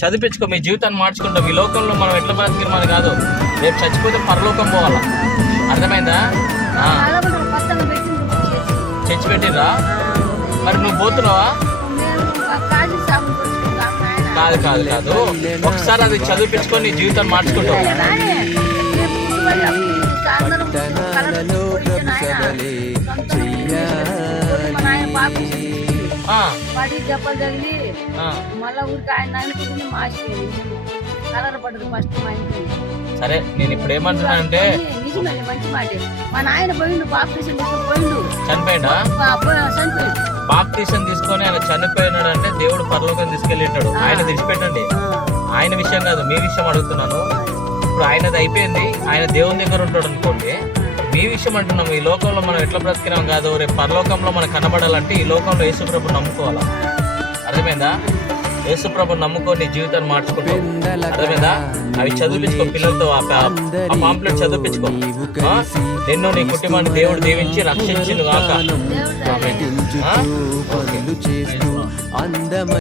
చదివించుకో, మీ జీవితాన్ని మార్చుకుంటాం. ఈ లోకంలో మనం ఎట్లా బ్రతికిన మన కాదు, రేపు చచ్చిపోతే పరలోకం పోవాలా. అర్థమైందా? చర్చి పెట్టిర్రా? మరి నువ్వు పోతున్నావా? కాదు కాదు కాదు, ఒకసారి అది చదివించుకొని నీ జీవితాన్ని మార్చుకుంటావు. వాటి దెబ్బలు తగిలి మళ్ళా ఊరికి ఆయన మాసిపోయింది. కలర్ పడ్డది ఫస్ట్ మా ఇంటికి. సరే, నేను ఇప్పుడు ఏమంటున్నా అంటే నిజమే, మంచి మాట. మా నాయన పోయిండు, బాప్టిజం తీసుకొని పోయిండు. చనిపోయిండా? చనిపోయిండు. బాప్టిజం తీసుకొని ఆయన చనిపోయినాడు అంటే దేవుడు పరలోకం తీసుకెళ్ళింటాడు. ఆయన తెచ్చిపెట్టండి. ఆయన విషయం కాదు, మీ విషయం అడుగుతున్నాను. ఇప్పుడు ఆయనది అయిపోయింది, ఆయన దేవుని దగ్గర ఉంటాడు అనుకోండి. మీ విషయం అంటున్నాం. ఈ లోకంలో మనం ఎట్లా బ్రతికినాం కాదు, రేపు పరలోకంలో మనకు కనబడాలంటే ఈ లోకంలో యేసుప్రభు నమ్ముకోవాలా. అర్థమైందా? యేసుప్రభు నమ్ముకో, నీ జీవితాన్ని మార్చుకుంటావు. అర్థమైందా? అవి చదివించుకో, పిల్లలతో ఆ పాంప్లెట్ చదివించుకో. నిన్ను నీ కుటుంబాన్ని దేవుడు దీవించి రక్షించును గాక.